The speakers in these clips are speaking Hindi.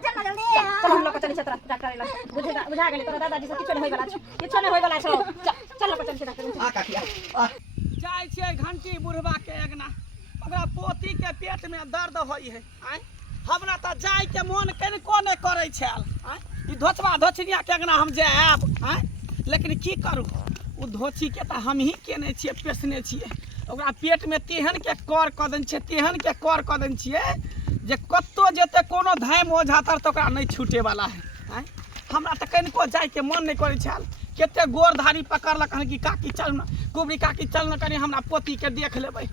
चल ना जल्दी चल हम लोग चली छतरा डॉक्टर ला बुझा गेले तोरा दादाजी से किछो नहीं होय वाला छ किछो नहीं होय वाला छ चल लोग चल डॉक्टर आ काकिया जाय छै घंटी बुढ़वा के एकना ओकरा पोती के पेट में दर्द होई है आय हमरा त जाय के मन कनिको नहीं करे छल आय ई धोचवा धोचनिया के एकना हम जायब आय लेकिन की करू उ धोची के त हम ही केने छिए पेसने छिए ओकरा पेट में तेहन के कर क देन छिए तेहन के कर क देन छिए जे कत्तो जेते कोनो धाम ओझा तर त ओकरा नहीं छूटे वाला है आय हमरा त कनिको जाय के मन नहीं करे छल केते गोर धारी पकड़लक हन कि काकी चल न कुबरी काकी चल न कनी हमरा पोती के देख लेबै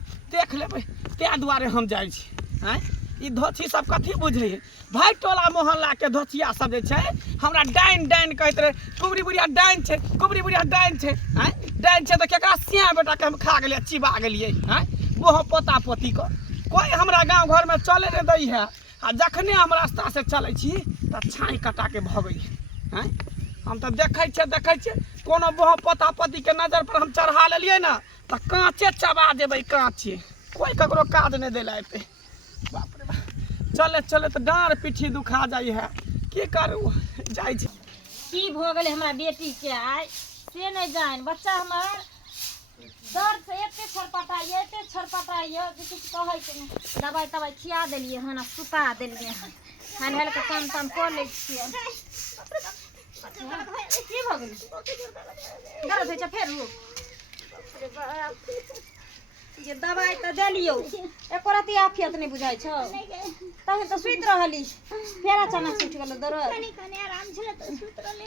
ते दुआरे हम जाइ छी हैं ई धोती सब कथी बुझै भाई टोला मोहल्ला के धोतिया सब जे छै हमरा डाइन डाइन कहैत रहे कुबरी बुढ़िया डाइन छै कुबरी बुढ़िया डाइन छै हैं डाइन छै त केकरा सिया बेटा के हम खा गेलिए चिबा गेलिए हैं मोह पोता पोती को कोई हमरा गांव घर में चले नै दै है आ जखने हम रास्ता से चलै छी त छाई कटा के भगै हैं हम तो देखै छे कोनो बोह पोता पोती के नजर पर हम चढ़ा लेलिए ना त कांचे चबा देबै कांचे कोई ककरो काज नहीं देला एते बाप रे बाप चले चले तो डाँड़ पीठी दुखा जाई है की करू जाई छी की भ गेले हमरा बेटी के आय से नहीं जान बच्चा हमर दर्द से एते छरपटाइए कि कुछ कहै के नहीं दवाई तवाई खिया देलिए हन सुता देलिए हन हाल हाल के काम ताम कर लै छियै की भ गेल दर्द होइ छै फेर ये दवाई तो देलियो एको रती आफियत नहीं बुझाई छ तब तो सुइत रहली फेर अचानक उठ गेल दर्द कनी आराम छले तो सुइत रहली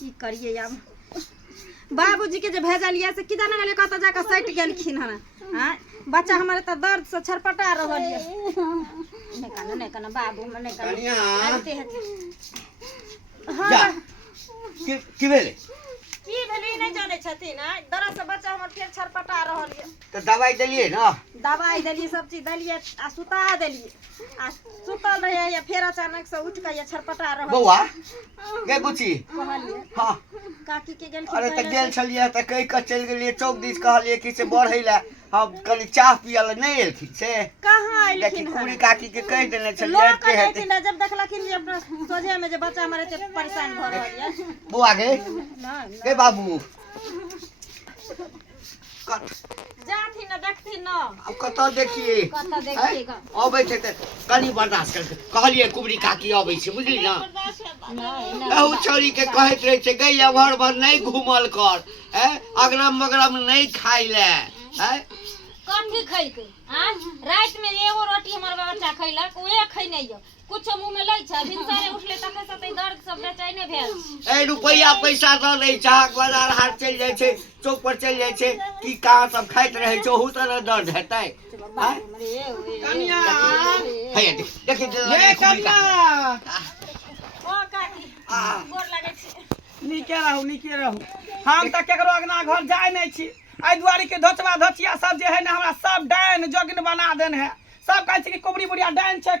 की करिए अब बाबूजी के जे भेजलिए से कि जाने वाले कत जाके सट गेलखिन हन हां बच्चा हमारे तो दर्द से छरपटा रहलिए नहीं कना बाबू मने कनिया हां की भेले की भेली नहीं जाने छथिन दर्द से बच्चा हमर फेर छरपटा रहलिए तो दवाई देलिए ना दवाई देलिए सब चीज देलिए आ सुता देलिए आ सुतल रहे या फेर अचानक से उठ के या छरपटा रहल बौआ गे बुची कहलिए हां काकी के गेल अरे त गेल छलिए त कहि क चल गेलिए चौक दिस कहलिए कि से बढ़ै ला हम कनी चाह पियल नहीं एलखिन से कहां एलखिन लेकिन कुड़ी काकी के कह देने छलिए लोग कहथिन जब देखलखिन जे अपना सोझे में जे बच्चा हमारे ते परेशान भ रहल है बौआ गे बाबू जाथिन न देखथिन न अब कत देखिए देखिएगा अबै छै त कनी बर्दाश्त कर कहलिए कुबरी काकी अबै छै बुझली ना एहू छोरी के कहैत रहे छै गैया भर भर नहीं घूमल कर अगरम मगरम नहीं खाई ले कथी खैके रात में एगो रोटी हमर बच्चा खैलक ओए खै नहीं यो कुछ मुंह में लै छ भिनसरे उठले तक से दर्द सब बेचैने भेल ए रुपया पैसा द दै चाहक बाजार हाट चल जाय छै चौक पर चल जाय छै की कहां सब खाइत रहे छै ओहू तरह दर्द हेतै कनिया हे देख ले कनिया ओ काकी गोर लागै छै नीके रहू हम त केकरो अगना घर जाय नहीं छी आई दुआरी के धोचवा धोचिया सब जे है ना हमरा सब डाइन जोगिन बना देन है सब कहै छै कि कुबरी बुढ़िया डाइन छै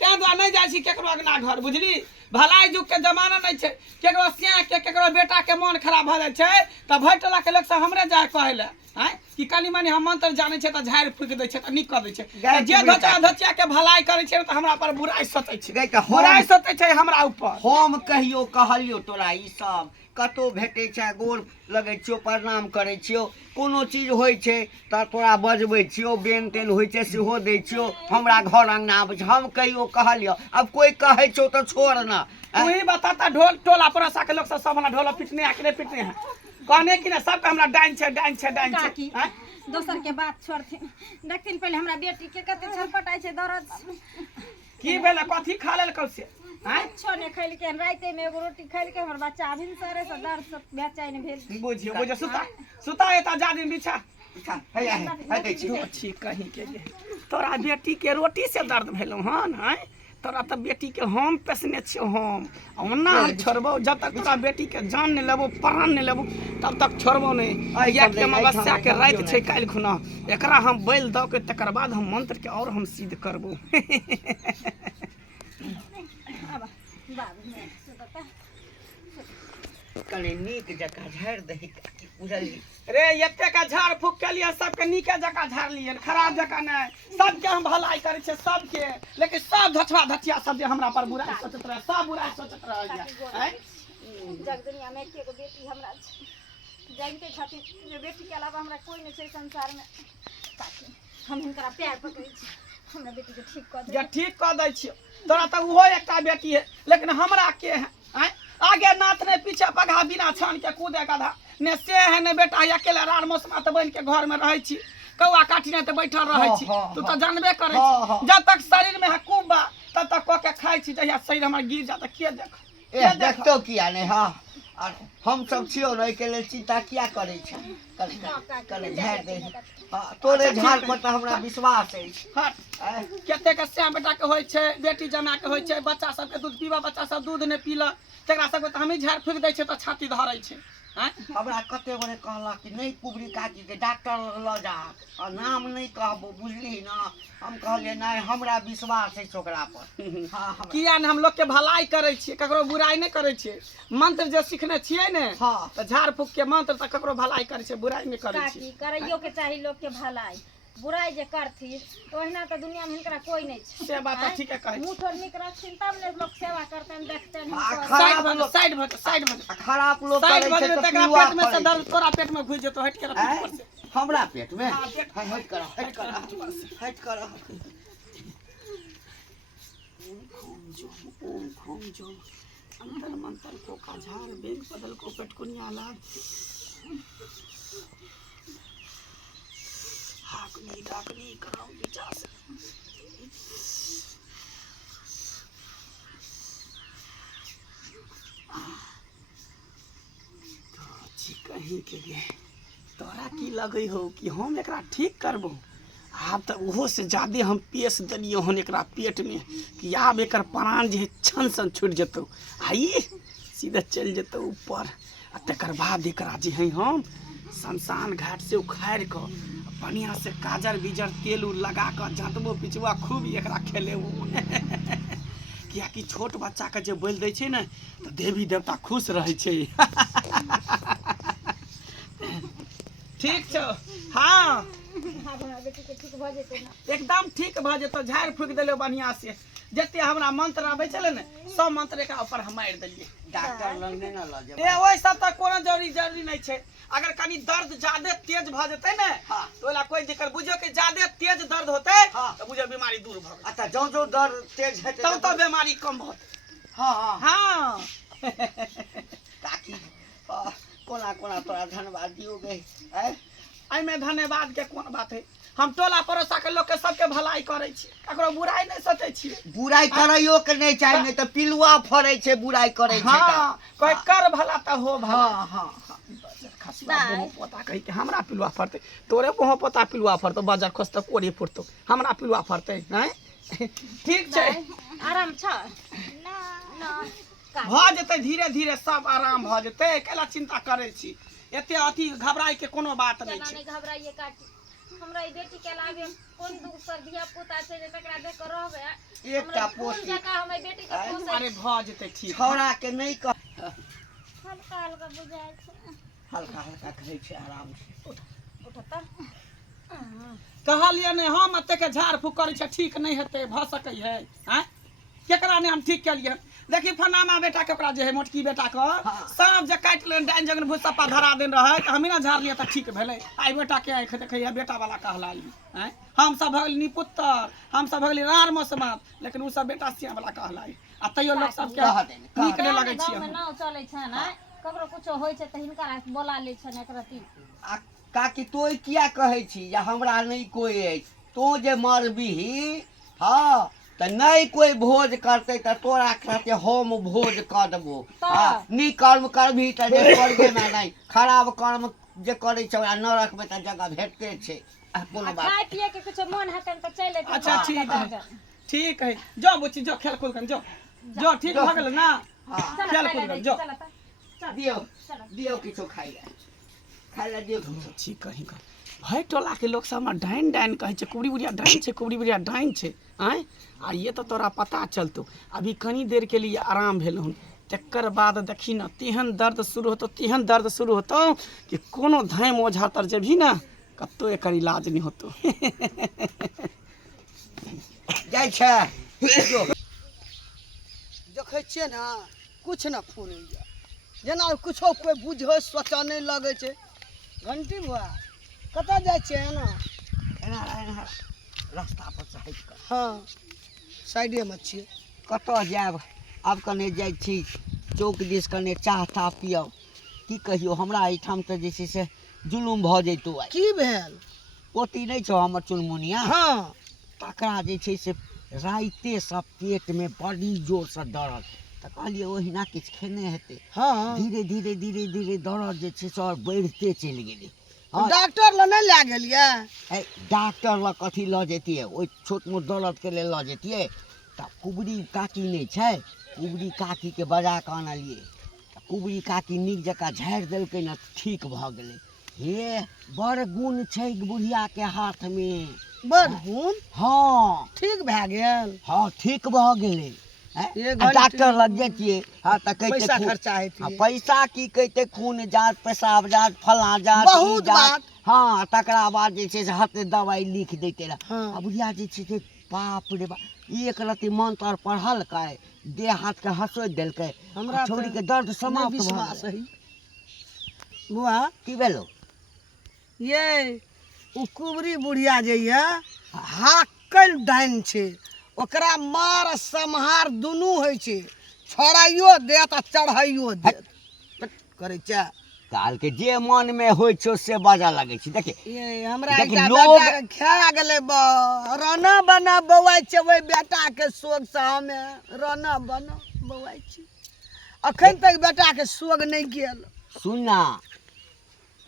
ते दुआ नहीं जाय छी केकरो अगना घर बुझली भलाई जुग के जमाना नहीं छै केकरो सिया के केकरो बेटा के मन खराब भ जाय छै त भटला के लोग सब हमरे जाय कहले हैं कि कनी मानी हम मंत्र जाने छै त झाड़ फूक दै छै त निक क दै छै जे धोचा धोचिया के भलाई करे छै त हमरा पर बुराई सोचै छै बुराई सोचै छै हमरा ऊपर हम कहियो कहलियो तोरा ई सब कतो भेटे छै गोर लगै छियो प्रणाम करै छियो कोनो चीज होइ छै त तोरा बजबै छियो बेन तेन होइ छै सेहो दै छियो हमरा घर अंगना आबै छै हम कहियो कहलियो अब कोई कहै छौ त छोड़ ना तू ही बताता ढोल टोला पड़ोसा के लोग सब हमरा ढोल पिटने आके पिटने हैं कहने कि ना सब हमरा डाइन छै दोसर के बात छोड़थिन देखथिन पहले हमरा बेटी के कते छरपटाई छै दर्द की भेल कथी खा लेल कौसे अच्छा ने खैल के राते में एगो रोटी खैल के हमर बच्चा अभी सारे से दर्द से बेचैन भेल बुझियो सुता एता जादिन बिछा है दै छी अच्छी कहीं के तोरा बेटी के रोटी से दर्द भेलौ हन तोरा त बेटी के हम पेसने छियो हम ओना छोड़बो जब तक तोरा बेटी के जान नहीं लेबो प्राण नहीं लेबो तब तक छोड़बो नहीं या के अमावस्या के रात छै काल खुना एकरा हम बैल द के तकर बाद हम मंत्र के और हम सिद्ध करबो कने नीक जका झाड़ दही बुझली रे एते का झाड़ फूक के लिए सबके नीके जका झाड़ लिए खराब जका नहीं सबके हम भलाई करे छे सबके लेकिन सब धछवा धछिया सब जे हमरा पर बुराई सोचत रहे सब बुराई सोचत रहे हैं जग दुनिया में एके गो बेटी हमरा छै जानते छथिन जे बेटी के अलावा हमरा कोई नहीं छै संसार में ताकि हम हिनकरा प्यार पकड़ै छी हमरा बेटी के ठीक कर दे जे ठीक कर दै छियो तोरा त उहो एकटा बेटी है लेकिन हमरा के है हैं आगे नाथ ने पीछे पगा बिना छान के कूदे गधा ने से है ने बेटा अकेले रार मौसमा त बन के घर में रहै छी कौआ काठी ने त बैठल रहै छी तू त जानबे करै छी जब तक शरीर में हकूब बा तब तक क के खाइ छी जहिया शरीर हमर गिर जा त के देख ए देखतो किया नहीं हाँ और हम सब छियो रह के लेल चिंता किया करे छै कने झाड़ दे हाँ तोरे झाड़ पर त हमरा विश्वास है हट कते के श्याम बेटा के होय छै बेटी जमा के होय छै बच्चा सब के दूध पीवा बच्चा सब दूध ने पीला तेकरा सब के त हमी झाड़ फूक दै छै त छाती धरै छै हैं हमरा कते बड़े कहला कि नहीं कुबरी काकी के डॉक्टर ल जा और नाम नहीं कहबो बुझली ना हम कहलिए नहीं हमरा विश्वास है ओकरा पर हां किया ने हम लोग के भलाई करे छियै ककरो बुराई नहीं करे छियै मंत्र जे सीखने छियै ने हाँ त झाड़ फूक के मंत्र त ककरो भलाई करे छै बुराई नहीं करे छै ताकि करैयो के चाही लोग के भलाई बुराई जे करथि तो ओहिना तो दुनिया में हिनकरा कोई नहीं छै से बात ठीक है कहै मुंह थोड़ निक रखथिन तब ने लोग सेवा करतन देखतन साइड भज खराब लोग साइड करे भज छै तेकरा तो पेट में से दर्द तोरा पेट में घुस जेतो हट के रख ऊपर से हमरा पेट में हाँ, पेट- हट कर हट कर ओम खोम जो अंतर मंतर को का झाड़ बेग बदल को पेटकुनिया लाग हाकनी डाकनी कराओ विचार से तो जी कहीं के लिए तोरा की लगे हो कि हम एकरा ठीक करबो आब तो ओहो से ज्यादा हम पेश दिलियो हन एकरा पेट में कि आब एकर प्राण जे छन सन छूट जेतौ आइए सीधे चल जेतौ ऊपर आ तकर बाद एकरा जे है हम शमशान घाट से उखाड़ कर बढ़िया से काजर बीजर तेल उल लगा कर जातबो पिचुआ खूब एकरा खेलेबो कियाकि छोट बच्चा के जे बोल दै छै ने तो देवी देवता खुश रहे छै ठीक छौ हाँ हमरा बेटी के ठीक भ जेतै ना एकदम ठीक भ जेतो झाड़ फूक देलियो बढ़िया से जते हमरा मंत्र आबै छले ने सब मंत्र एकरा ऊपर हम मार देलिए डॉक्टर लग नहीं ना ल ए ओइ सब तक कोनो जरूरी नहीं छै अगर कनी दर्द ज्यादा तेज भ जेतै ने हाँ। तो ओला कोई दिक्कत बुझियो कि ज्यादा तेज दर्द होतै हाँ। तो बुझियो बीमारी दूर भ गेल अच्छा जो दर्द तेज है तब तो बीमारी कम होतै हाँ हाँ हाँ ताकि कोना कोना तोरा धन्यवाद दियो गए एहिमे धन्यवाद के कोन बात है हम टोला पड़ोसा के लोग के सबके भलाई करे छी ककरो बुराई नहीं सोचै छी बुराई करैयो के नहीं चाही नहीं तो पिलुआ फड़ै छै बुराई करे छै हाँ कोई कर भला त हो भला हाँ हाँ खसुआ बहु पोता कहि के हमरा पिलुआ फरते तोरे बहु पोता पिलुआ फरतो बाजार खोस त कोरी फुरतो हमरा पिलुआ फरते हैं ठीक छै आराम छ ना ना भ जेतै धीरे धीरे सब आराम भ जेतै केला चिंता करे छी एते अथी घबराई के कोनो बात नहीं केना छै नहीं घबराइए काटी हमरा ई बेटी के लागे कोन दुख पर धिया पुता छै जे तकरा देख के रहबे एकटा पोती जका हम बेटी के पोसै अरे भ जेतै ठीक छौड़ा के नहीं कह हल्का हल्का बुझाय छै हल्का हल्का कहै छै आराम से उठता कहलिए ने हम एते के झाड़ फूक करे छै ठीक नहीं हेतै भ सकै है हैं केकरा ने हम ठीक केलिए देखी फनामा बेटा के ओकरा जे है मोटकी बेटा के सांप जे काट ले डाइन जगन भूसप्पा धरा देन रहे त हमी ना झाड़ लिए त ठीक भेलै आई बेटा के आंख देखै बेटा वाला कहलाई हैं हम सब भगली निपुत्र हम सब भगली रार मसमात लेकिन उ सब बेटा सिया वाला कहलाई आ तैयो लोग सब के नीक नहीं लगे छी गाँव में नाव चलै छै ने ककरो कुछो होय छै त हिनका बोला लै छै ने एकरती आ काकी तोय किया कहै छी या हमरा नहीं कोई है तो जे मरबीही हाँ तो नहीं कोई भोज करते तो तोरा खाते हम भोज कर देबो हाँ नीक कर्म करबी तो जे स्वर्गे में नहीं खराब कर्म जे करे छै ओकरा नरक में तो जगह भेटते छै कोनो बात खाय पिए के कुछो मन हेतन त चल एतै अच्छा ठीक है जो बुच्ची जो खेल कूद कर जो ठीक भ गेल ना खेल कूद कर जो दियो किछो खाई ले दियो ठीक कहीं कर भाई टोला के लोग सब डाइन डाइन कहे छै कुबड़ी बुढ़िया डाइन छै कुबड़ी बुढ़िया डाइन छै आय आ ये तो तोरा पता चलतो अभी कनी देर के लिए आराम भेल हन तकर बाद देखी ना तेहन दर्द शुरू होतो कि कोनो धाम ओझा तर जेबही ना कतो एकर इलाज नहीं होतो। जाइ छै देखै छियै ने कुछ न फूरैया जेना कुछो कोइ बुझै सोचऽ नहि लगै छै। घंटी बुआ कतऽ जाइ छियै एना? एना रास्ता पर से हटि कऽ हाँ साइडेमे छियै। कतऽ जायब? आब कने जाइ छी चौक दिस कने चाह ताह पियब। की कहियौ हमरा एहिठाम तऽ जे छै से जुलुम भऽ जैतौ। आइ की भेल? पोती नहि छौ हमर चुनमुनिया? हाँ तकरा जे छै से राइते सब पेटमे बड़ी जोरसँ दर्द, तऽ कहलियै ओहिना किछु खेने हेतै। हाँ धीरे धीरे धीरे धीरे दर्द जे छै से आओर बढ़िते चलि गेलै। हाँ, डॉक्टर लग नहि लए गेलियै? डॉक्टर लग कथी लऽ जैतियै? ओहि छोट मोट दर्दके लेल लऽ जैतियै? तऽ कुबरी काकी नहि छै, कुबरी काकीके बजा कऽ आनलियै। तऽ कुबरी काकी नीक जकाँ झाड़ि देलकै ने, ठीक भऽ गेलै। हे बड़ गुण छै बुढ़ियाके हाथमे। बड़ गुण? हाँ ठीक भए गेल? हाँ ठीक भऽ गेलै। एक आ घंटी- डॉक्टर लग जैतियै हाँ तऽ पैसा कहिते खर्चा हेतै। पैसा की कहिते खून जाँच, पेशाब जाँच, फलाँ जाँच, बहुत ई जाँच। बात। हाँ तकरा बाद जे छै से हते दवाई लिख दैते रह। हाँ। आ बुढ़िया जे छै से बाप रे बाप एक रत्ती मंत्र पढ़लकै, देह हाथके हँसोति देलकै, हमरा छौड़ीके दर्द नहीं समाप्त भऽ विश्वास गेलै। है बुआ। की भेलौ? ये उ कुबरी बुढ़िया जे ये हाकल डाइन छै, ओकरा मार सम्हार दुनू होइ छै, छोड़ाइयो देत आ चढ़ाइयो देत करै छै। कालके जे मन में होइ छौ से बाजा लगै छै। देखी ये हमरा देखी, एकटा लोग- बेटा के खा गेलै राना बना बौआइ छै ओहि बेटा के सोग से हमे राना बना बौआइ छी। अखन तक बेटा के सोग नहीं गेल। सुनना,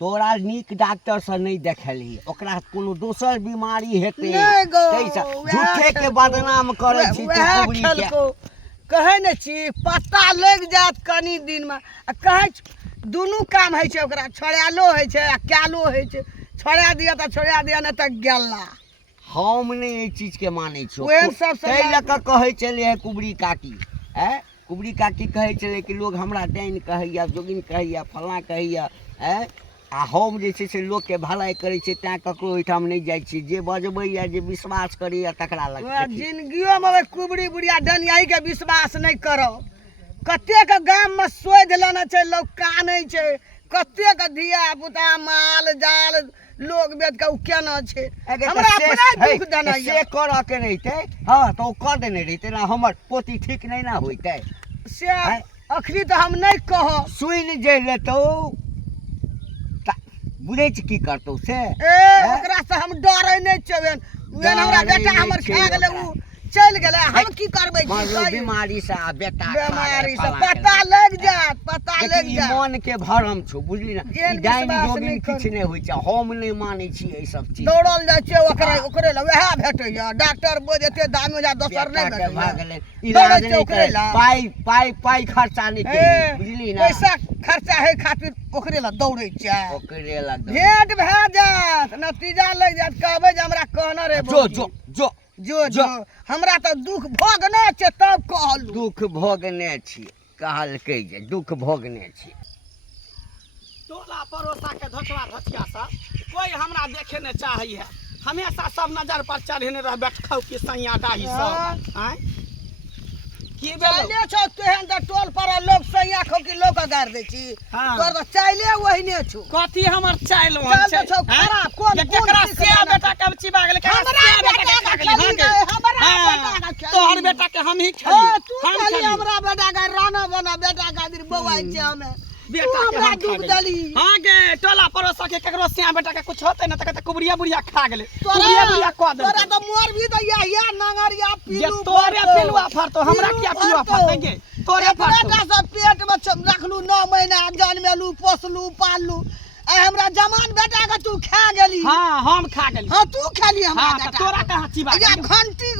तोरा नीक डॉक्टर से नहीं देखेली, ओकरा कोनो दोसर बीमारी हेतै। नहीं गो, कैसा वएह झूठे के खेलको। बदनाम करे छी तू वएह कुबरी के। खेलको। कहै ने छी पता लग जात कनी दिन में। आ कहै दुनू काम होइ छै ओकरा, छोड़ालो होइ छै आ कैलो होइ छै। छोड़ा दिया तऽ छोड़ा दिया, नहीं तऽ गेला। हम नहीं एहि चीज के माने छो। ओहन सबसे तै लऽ कऽ कहै छलै है कुबरी काकी। कुबरी काकी कहै छलै कि लोग हमरा डाइन कहैया, जोगिन कहैया, फलाँ कहैया। आ हम जे छै से लोकके भलाई करै छै, तेँ ककरो ओहिठाम नहीं जाइ छी। जे बजबैया, जे विश्वास करैया तकरा लग वएह देखी। जिंदगियों में कुबरी बुढ़िया डनियाई के विश्वास नहीं करो। कतेक गाम में सोध लेने छै लोग, कानै छै। कतेक धिया पुता माल जाल लोग बेच के उ केना छै। हमरा अपना दुख देना से करऽ के रहितै हाँ तऽ ओ कऽ देने रहितै ना, हमर पोती ठीक नहीं ना होइतै। से अखनी तो हम नहीं कह। सुनि जे लेतौ बुझै छी की करतौ से। ओकरा से हम डरै नहीं छेन। वेन हमरा डरै बेटा नहि हमर छै खा गेलै, ओकरा। उ चल गेलै, हम की करबै? बीमारी से आ बेटा बीमारी से पता लग जात, पता लग ई जात। मन के भरम छौ, बुझली ना। एहन ई डाइन विश्वास जोगिन नहि किछु नहीं होइ छै, हम नहीं मानै छी एहि सब चीज। दौड़ल जाइ छै ओकरे लग, वएह भेटैया। डॉक्टर बोझते दामी जा दोसर नहीं बेटा के भाग भेटैया। गेलै, इलाज दौड़ै छै नहीं ओकरे करे, लग। पाई खर्चा नहीं केली, बुझली ना। पैसा खर्चा है खातिर ओकरे लग दौड़ै छै। ओकरे लग भेंट भए जात, नतीजा लग जात, कहबै जे हमरा कहना रे जो जो जो जो जो हमरा तो दुख भोगना छै तब कहलू। दुख भोगने छी, कहलकै जे दुख भोगने छी। टोला पड़ोसा के धोचवा धोचिया सब कोई हमरा देखे न चाहिए। हमेशा सब नजर पर चढ़ेने रह बैठौ कि सैया डाही सब। आय की भेलो? चाइले छौ तेहन त टोल पर लोग सैया खौ कि लोग गाड़ दै छी। हाँ। तोर त चाइले ओहिने छौ। कथी हमर चाइल चाइल छै? छौ खराब, कोन केकरा कोन से सिखलाना बेटा के चिबा गेलै, केकरा हमरा से बेटा बेटा के खा के गेलै? खेली गए, हमरा बेटा के खेली। तोहर बेटा के हम ही हां खेली। तू हम खाली खेली। हमरा बेटा का राना बना, बेटा खातिर बौआइ छै हमे। बेटा तू के हमरा हम दुख खा देली। गेली। हाँ गे टोला पड़ोसा के केकरो से बेटा के कुछ होते न त कहते कुबरिया बुढ़िया खा गेले। कुबरिया बुढ़िया कह दे। तोरा त मोर भी त या नंगरिया ये पीलू। तोरे पिलुआ फरतो, हमरा क्या पिलुआ फरते गे? तोरे फरतो। बेटा सब पेट में रखलू 9 महीना, जन्मेलू पोसलू पाललू, आ हमरा जवान बेटा के तू खा गेली। हाँ हम खा गेली। हाँ तू खाली हमरा हाँ, बेटा। तो तोरा कहाँ चिबा या गेली? घंटी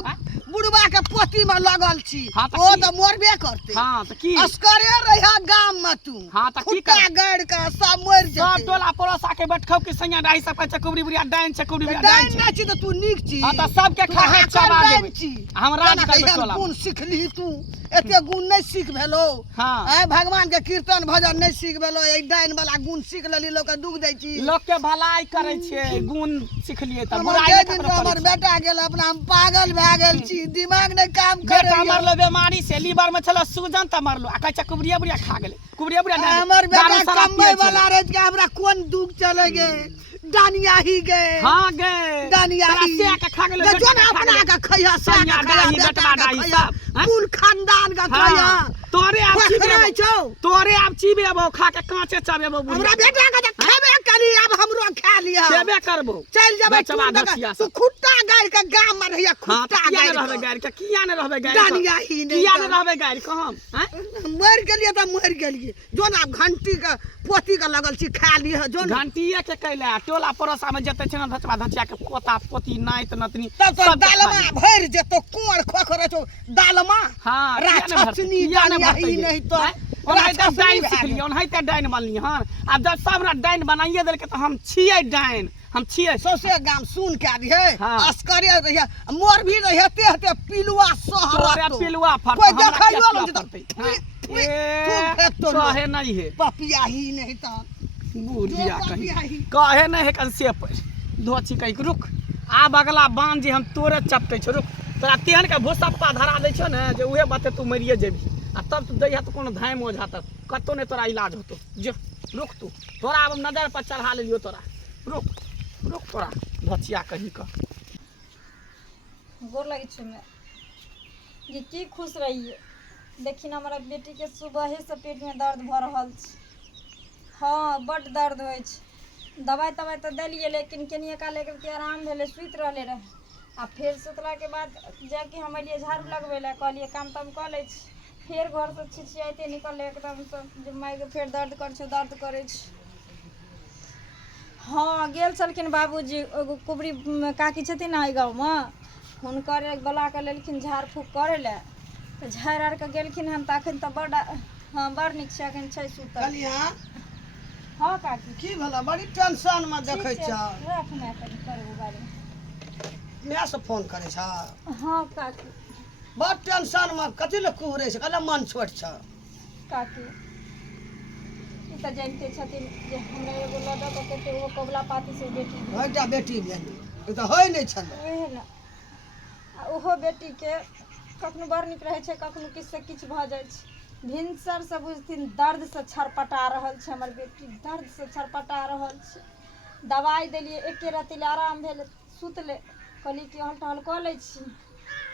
बुढ़वा के पोती में लगल छी हाँ, तो ओ की? तो मरबे करते हाँ तो की अस्करे रहा गाम में तू हाँ, तो की खुट्टा कर? गाड़ के सब मर सब जेते टोला पड़ोस आके बैठखौ कि सैया डाही सब कहै छै कुबरी बुढ़िया डाइन छै कुबरी बुढ़िया डाइन डाइन छै ना छी तो तू नीक छी हाँ, तो सबके तू खा के हाकर चबा डाइन देबै छी हम राज केना करबै एहन टोला गुण सिखली तू एते गुण नहीं सीख भेलो हाँ भगवान के कीर्तन भजन नहीं सीख भेलो ए डाइन वाला गुण सीख लेली लोग के दुख दै छी लोग के भलाई करे छै गुण सिखलिए त हमर बुराई जे नहीं दिन ककरो हमर करे छै। बेटा गेल अपना हम पागल भए गेल छी दिमाग नहीं काम करे बेटा मरलो बीमारी से लीवर में चलो सूजन त मरलो आ कहै छै कुबरिया बुढ़िया खा गेलै कुबरिया बुढ़िया डाइन हमर दारू बेटा शराब कमबै पियै छै। वाला रह के हमरा कोन दुख चले गे डानिया ही गे हाँ गे डानिया तोरा ही से के खा गेलै जो बेटा ना के खा अपना गेलै। के खैया से सैया के खैया डाही, बेटा बेटवा के डाही खैया सब, हैं? कुल खानदान का खैया हाँ तोरे आब पखराइ चिबेबो छौ तोरे आब चिबेबो खा के कांचे चबेबो हमरा बुढ़िया बेटा के जे खेबे करी अब हमरो खा लिया खेबे करबो चल जबै तू बेचवा तू धसिया सब खुट्टा गाड़ के गाम में रहिया हाँ खुट्टा किया गाड़ नहीं रहबे के गाड़ी के किया नहीं रहबे गाड़ी डानिया ही नहीं किया तो। नहीं रहबे गाड़ी कहम हैं मर गेलिए तो मर गेलिए जो ना घंटी के पोती के लगल छी खा लिया जो ना घंटिए के कैले टोला पड़ोसा में जते छै ना धचवा धचिया के पोता पोती नाइत नतनी तब तो सबके दालमा खा लिया। भर जेतो कोर खोखरे छौ दालमा हाँ किया नहीं भरतै? राक्षसनी किया नहीं डानिया भरतै ही गे? नहीं तो हैं? ओनाहि तऽ राक्षसनी डाइन भए सिखलिए गेल। ओनाहि तऽ डाइन बनलिए हन आ जब सब हमरा डाइन बनाइए देलकै तऽ हम छियै डाइन हम छियै सौसे गाम सुन के दिहे हाँ। अस्करे रहिए मोर भी रहिए ते ते पिलुआ तोरे सहर पिलुआ फट कोई हमरा देखैयो किया नहीं पड़तै तो हैं? तू ए फेंकतो कहे नहीं है पपिया ही नहीं तो बुढ़िया जो कहीं पपिया ही कहे नहीं है कन से पर धोची कहि के रुक आब अगला बांध जे हम तोरे चपटे छौ रुक तोरा तेहन के भूसप्पा धरा दै छौ ने जे उहे बाते तू मरिए जेबी आ तब तू दैया तो कोनो धाम ओझा तक कतो ने तोरा इलाज होतो जो रुक तू तोरा अब नजर पर चढ़ा लेलियो तोरा रुक रुक तोरा धचिया कहीं का गोर लगे छै मैं ये की खुश रहिए देखी ना हमारा बेटी के सुबह से पेट में दर्द भ रहल छै हाँ बड दर्द होइ छै दवाई तवाई तो दिलिए लेकिन कनिए काल के आराम भेले सुति रहले रहे आ फिर सुतला के बाद जाके हम अलिए झाड़ू लगबे ला कहलिए काम ताम कऽ लै छी फिर घर से छिछियाते निकल एकदम से जे माय के फेर दर्द करे छै हाँ गेल छलखिन बाबूजी एगो कुबरी काकी छथिन ना गाँव में हुनकर गला के लेलखिन झाड़ फूक करे ले तो झाड़ आर के गेलखिन हम तखन तो बड़ हाँ बड़ नीक से अखन छै सुतल कलिया हाँ काकी की भला बड़ी टेंशन में देखै छ रख मैं कनी करबो गाड़ी मैं से फोन करे छ हाँ काकी बड़ टेंशन में कथि ले कुहरे छ कला मन छोट छ काकी ई तो जानते छथिन जे हमरा एगो लड़का के केते वो कबला पाती से बेटी भेल। भैटा बेटी भेल ई तो होय नहीं छल ओहे ना आ ओहो बेटी के कखनो बड़ नीक रहे छै कखनो किछु से किछु भऽ जाइ छै भिनसर से बुझथिन दर्द से छरपटा रहल छै हमर बेटी दर्द से छरपटा रहल छै दवाई देलिए एके राति ले आराम भेल सुतले कहली कि हल टहल कऽ लै छी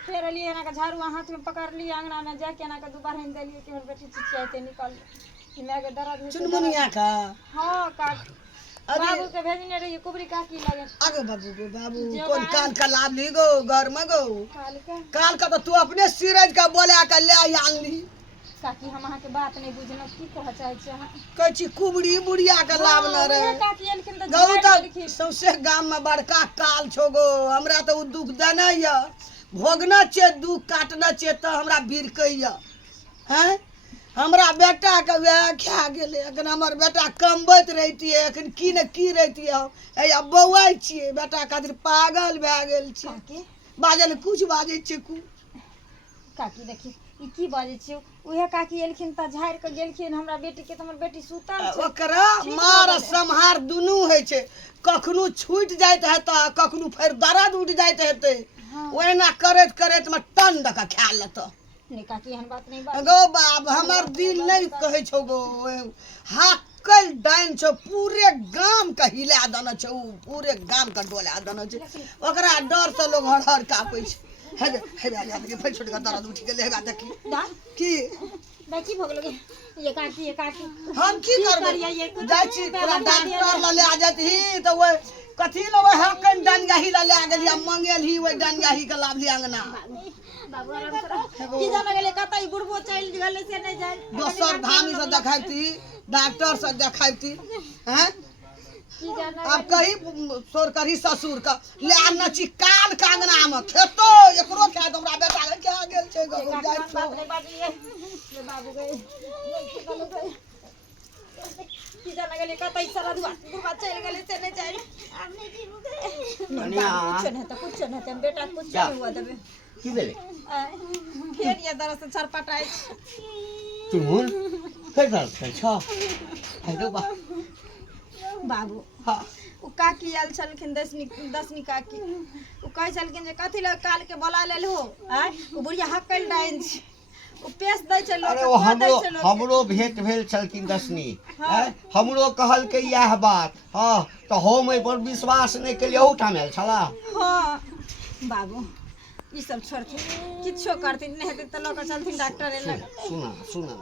फेर एलिए एना के झाड़ू हाथ में पकड़लिए अंगना में जाके एना के दुबार हिन देलिए कि हमर बेटी चिचियाते निकल हिमे के दर्द होइ छै चुनमुनिया का हाँ काकी अरे बाबू के भेजने रहिए कुबरी काकी लगे आगे बाबू गो बाबू जो कौन बात- कान का लाभ ली गो घर में गो काल के काल का तो तू अपने सिरज का बोले का ले आनली काकी हम अहाँ के बात नहीं बुझलहुँ की कहऽ चाहै छी अहाँ कहै छी कुबड़ी बुढ़िया के लाभ न रहे ओहे काकी एलखिन तऽ गौ झाड़ि तो देलखिन। सौसे गाम में बड़का काल छो गो हमरा तो उ दुख देना या भोगना छे दुख काटना छे तो हमरा बिरकैया हैं हमरा बेटा के वह खा गेले अखन हमर बेटा कमबैत रहितिए अखन की न की रहितिए ए बौआ छिए बेटा खातिर पागल भए गेल छी काकी बाजल कुछ बाजै छै कु काकी देखी ई की बाजै छियै उहे काकी एलखिन तऽ झाड़ि के गेलखिन हमरा बेटी के तऽ हमर बेटी सुतल छै ओकरा मार संहार दुनू होइ छै कखनो छूटि जाइत हेतै कखनो फेर दर्द उठि जाइत हेतै हाँ। ओहिना करैत करैत में टन दऽ के खा लेतऽ नहीं काकी एहन बात नहीं बात गो बाब हमर दिल नहीं कहै छौ गो हाकल डाइन छौ पूरे गाम के हिला देने छौ पूरे गाम के डोला देने छै ओकरा डर से लोग हर हर कापै छै हेबे हेबे हेबे फेर छोड़ के दर्द उठि गेलै हेबे देखी दा की देखी भोग लगे ये काकी हम की करबै करियै ये? जाइ छी पूरा डॉक्टर ल ले आ जतही त ओए कथी ल ओए हाकल डनगाही ल ले आ गेलिया मंगेलही ओए डनगाही के लाभ लिया अंगना बाबू आराम से रह। की जाने गेले कतई बुढ़बो चल गेले से नहीं जाए दोसर धामी से देखाइती डॉक्टर से देखाइती हैं की जाना अब कही सोर करी ससुर का ले आ नची कान कांगना में खेतो एकरो कह दो हमरा बेटा के क्या गेल छै गो जाय छो बाप रे बाबू ये बाबू गए की जाना गेले कतई सारा दुआ चल गेले से नहीं जाए हमने जीव गए कन्या कुछ नहीं हम बेटा कुछ जा। नहीं हुआ देबे की भेलै फिर ये दरस से छरपटाई तुहुन कई दर्द छै छ हेलो बा बाबू हां उ काकी आयल छलखिन दसनी काकी उ कहै छलखिन जे कथि ल काल के बोला लेल हो आय उ बुढ़िया हकल डाइन छै उ पेश दै छै लोग अरे वो हमरो भेंट भेल छलखिन दसनी हमरो कहलकै इएह बात हाँ तो हम एहि पर विश्वास नहीं केलिए ओहूठाम आयल छला हाँ बाबू ई सब छोड़थिन किछो करथिन नहीं हेतै त लोग चलथिन डॉक्टर लग सुना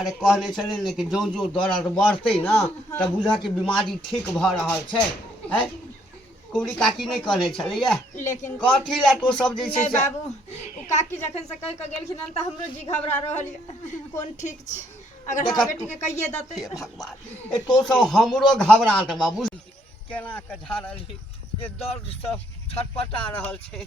अरे कहने छलै ने कि जो जो दर्द बढ़तै ना त बुझा के बीमारी ठीक भ रहल छै हैं कुबरी काकी नहीं कहने छलैया लेकिन कथी ला तो सब जे छै नहीं बाबू उ काकी जखन से कह के गेलखिन त हमरो जी घबरा रहल है कोन ठीक छै अगर देखा हमरा बेटी के कहिए देतै हे भगवान ए तो सब हमरो घबराहट बा बुझ केना के झाड़ली जे दर्द सब छटपटा रहल छै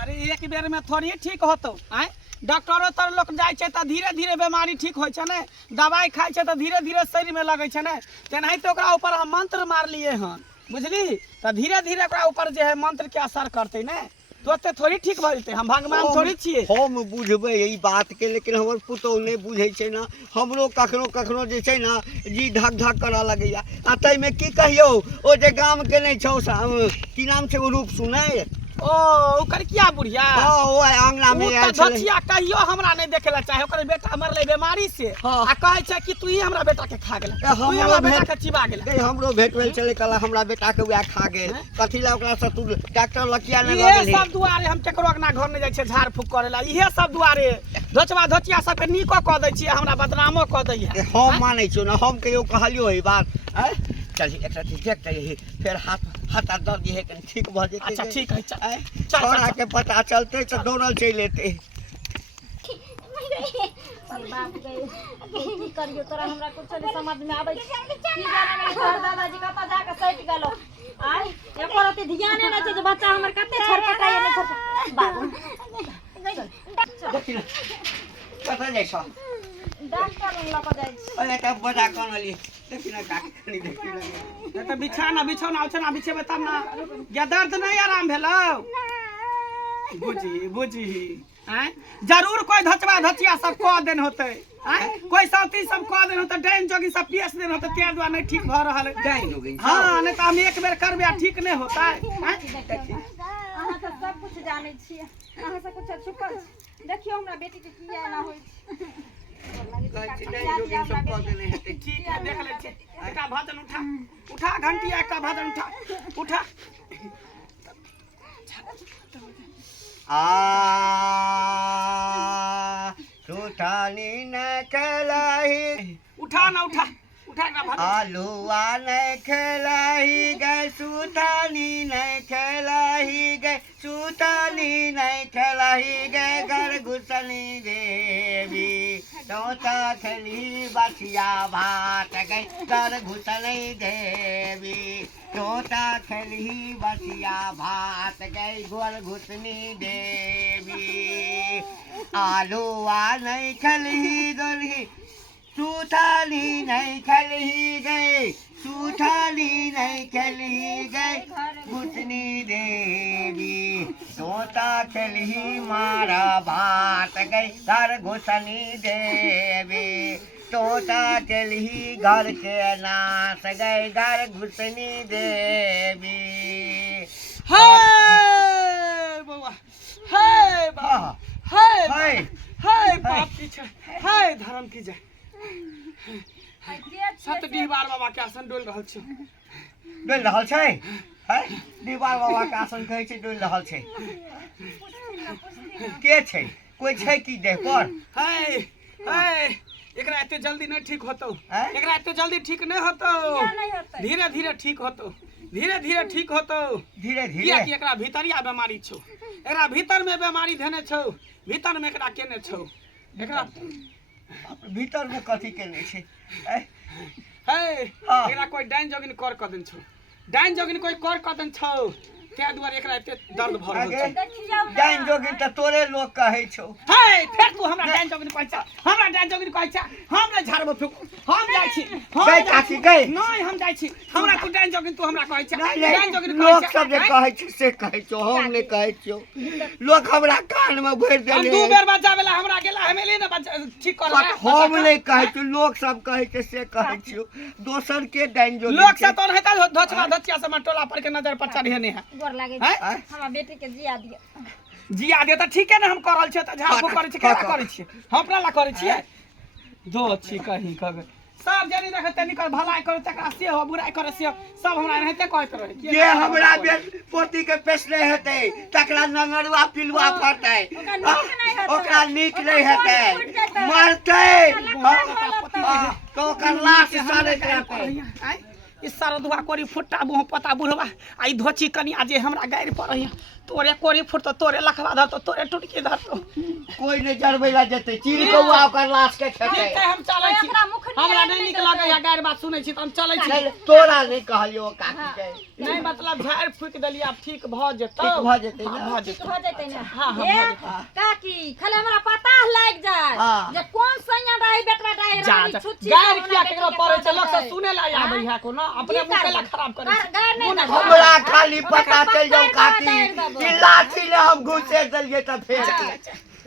अरे एक बेर में थोड़ी ठीक होतो आय डॉक्टरो तर लोग जाय छै त धीरे धीरे बीमारी ठीक होय छै ने दवाई खाय छै त धीरे धीरे शरीर में लगै छै ने तेनाहिते ओकरा ऊपर हम मंत्र मारलिए हन बुझली त धीरे धीरे ओकरा ऊपर जे है मंत्र के असर करते ने तो ओते थोड़ी ठीक भ जेतै हम भगवान थोड़ी छियै हम बुझबै ई बात के लेकिन हमर पुतौह नहीं बुझै छै ना हमरो कखनो कखनो जे छै ना जी धक धक करऽ लगैया आ तै में की कहियो ओ जे गाम के नहीं छौ की नाम छै ओ रूप सुनै ओ ओकर किया बुढ़िया हां ओ अंगना में आयल छलै धचिया कहियो हमरा नहीं देखे ला चाहे ओकर बेटा मरले बीमारी से हाँ। आ कहै छै कि तू ही हमरा बेटा के खा गेल तू ही हमरा बेटा के चिबा गेल गई हमरो भेट भेल छलै कहला हमरा बेटा के वैह खा गेल कथी ला ओकरा से तू डॉक्टर लकिया ने इहे गेल सब दुआरे हम केकरो अंगना घर नहीं जाइ छै झाड़ फूक करे ला इहे सब दुआरे धोचवा धोचिया सब के नीको क दै छियै हमरा बदनामो क दैया हम मानै छियो ना हम कहियो कहलियो ई बात चल एकटा चीज देख के फिर हाथ दर्द ये कनी ठीक भ जेतै अच्छा ठीक है चल छोड़ा के पता चलते तो दौड़ल चल एते बाप गए की करियो तोरा हमरा कुछ नहीं समझ में आबै छै की जाने में घर दादाजी कत जाके सैट गेलो आय एको रति ध्यान नै छै जे बच्चा हमर कते छरपटाय नै छर बाबू देखि ना कतऽ जाइ छ डॉक्टर लग क जाइ छै ओए त बजा कनली देखि ना काकी कनी देखि ना त बिछाना बिछौना बिछेबे तब ना या दर्द नहीं आराम भेलो बुझी आय जरूर कोई धचवा धचिया सब कह देन होते आय कोई साथी सब कह देन होते डाइन जोगी सब पीस देन होते ते दुआ नहीं ठीक भ रहल डाइन हो गई हां नहीं त हम एक बेर करबे ठीक नहीं होता है अहाँ त सब कुछ जानै छियै अहाँ से कुछ छुपल छै देखियो हमरा बेटी के किया ना होय ठीक है देख ले छै एकटा भजन उठा घंटी एकटा भजन उठा सुठानी न खेलाही उठा एकटा भजन आलूआ नहीं खेलाही गए सुठानी नहीं खेलाही गए सुठानी नहीं खेलाही गए घर घुसनी देवी तोता खेली बसिया भात गए घर घुसनी देवी तोता खेली बसिया भात गई घर घुसनी देवी आलूआ नहीं खेली दोलही सुठानी नहीं खेली गई सुठानी नहीं खेली गई घुसनी देवी तोता खेली मारा भात गई घर घुसनी देवी तोता चली घर के नाश गए घर घुसनी देवी हे बाबा हे बाबा हे हे बाप की छै हे धर्म की जय सतडीह बार बाबा के आसन डोल रहल छै डोल रहल छै है दीवार बाबा के आसन कहै छै डोल रहल छै के छै कोई छै की देह पर हे हे एकरा एते जल्दी नहीं ठीक होतो हैं? एकरा एते जल्दी ठीक नहीं होतो धीरे धीरे ठीक होतो धीरे धीरे ठीक होतो धीरे धीरे किया कि एकरा भीतरिया बीमारी छौ एकरा भीतर में बीमारी धेने छौ भीतर में एकरा केने छौ एकरा भीतर में कथी केने छै है हाँ। एकरा कोई डाइन जोगिन कर कदन छौ डाइन जोगिन कोई कर कदन छौ ते दुआरे एकरा एते दर्द भ रहल छै डाइन जोगिन त तोरे लोग कहै छौ। है फेर तू हमरा डाइन जोगिन कहै छ हमरा डाइन जोगिन कहै छ हम नै झाड़ब फुक हम जाइ छी गई काकी गई। नहीं हम जाइ छी हमरा तू डाइन जोगिन तू हमरा कहै छ नहीं, डाइन जोगिन लोग कहै छ सब जे कहै छै से कहै छौ, हम नै कहै छियौ। लोग हमरा कान में भरि हम देले दू बेर बजाबेला हमरा गेला हमेली ने ठीक कर हम नै कहै छियौ, लोग सब कहै छै से कहै छियौ। दोसर के डाइन जोगिन लोग से तो हेता धोचवा धोचिया से टोला पर के नजर पर चढ़े ने है गोर लागे हैं? हमरा बेटी के जिया दियो। जिया दे त ठीक है ना हम करल छ त झाड़ फूक करै छी केना करै छी हम अपना ला करै छियै दो छी कहीं कगे सब जनी देखे तनी कर भलाई करे तकरा से हो बुराई करे से सब हमरा रहते कहत रहे जे हमरा पोती के पेशले हेतै तकरा नंगरवा पिलवा फटै, ओकरा नीक नै हेतै, मरतै तो ओकर लाश सड़ैत रहतै। ई सरदुआ कोरी फुट्टा मुंह पता बुढ़वा आई धोची कनिया जे हमरा गायर पर तोरे कोरी फुट तो तोरे लखवा धर तो तोरे टुटकी धर तो कोई नै जरबैला जेतै, चीर कौआ ओकर लाश के खेतै। ठीक है हम चलै छी हमरा नै नीक लागै या गायर बात सुनै छी त हम चलै छी नै तोरा नै कहलियो काकी के नहीं मतलब झाड़ फूक देली अब ठीक भ जेतौ ठीक भ जेतै ना। भ जेतौ हो जैते ना। हाँ, हाँ, ए, हो जेतै। काकी खाली हमरा पता लाग जाय हाँ। जे कौन सैया रही बेटवा रही जा रानी जा छुच्ची गायर किया केकरो पड़े छै लोग सब सुने ला आबै है को ना अपने की मुंह ला करबै? खराब करे छै गायर नहीं मुंह ना ना हमरा खाली पता चल जाऊ पकड़ काकी दायर बाबू। कि लाठी ले हम घुसे देलिए त फेर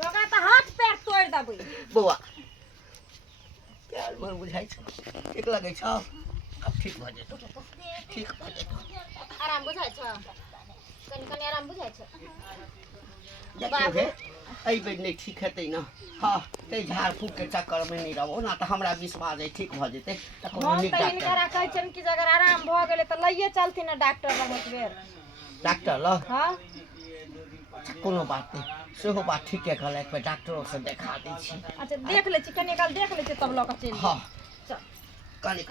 ओकरा त हाथ पैर तोड़ देबै। बौआ प्यार मन बुझाइ छ, ठीक लगै छ, अब ठीक भ जेतौ, ठीक भ जेतौ। आराम बुझाइ छ कनि कनि आराम बुझाइ छ। देखियो हे एहि बेर नहि ठीक हेतै न। हाँ ते झाड़ फूक के चक्कर में नहीं रहो ना, तो हमरा विश्वास है ठीक भ जेतै त कोनो हम नीक त डॉक्टर इनकरा कहै छन कि अगर आराम भ गेलै त लइये चलथिन ना डॉक्टर लग एक बेर। डॉक्टर ल हां कोनो बात नहीं, सेहो बात ठीके कहल, एक बेर डॉक्टरों से देखा दै छी। अच्छा देख ले छी कनि काल देख ले छी तब ल के चल। हाँ चल कनि